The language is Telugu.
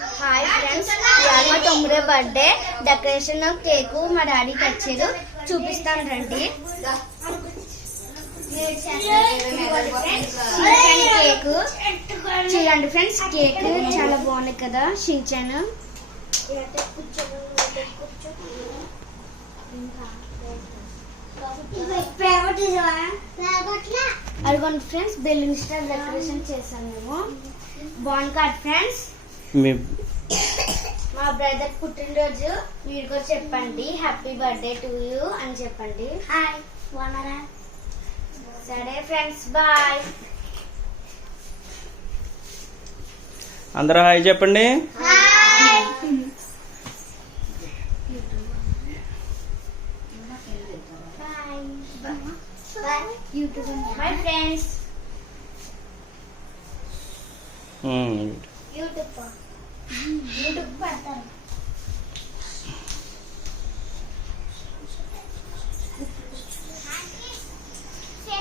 హాయ్ ఫ్రెండ్స్, ఇవాళ మా తమ్ముడే బర్త్డే. డెకరేషన్ కేక్ మా డాడీ తెచ్చారు, చూపిస్తాను రండి. కేక్ చూడండి ఫ్రెండ్స్, కేక్ చాలా బాగుంది కదా. షించాను అదిగోండి ఫ్రెండ్స్, బెలూన్ స్టార్ డెకరేషన్ చేశాను మేము. బాగుంది కదా ఫ్రెండ్స్. మా బ్రదర్ పుట్టినరోజు, మీరు కూడా చెప్పండి హ్యాపీ బర్త్డే టు యూ అని చెప్పండి. హాయ్ సరే ఫ్రెండ్స్, బాయ్. అందరూ హాయ్ చెప్పండి. My friends YouTube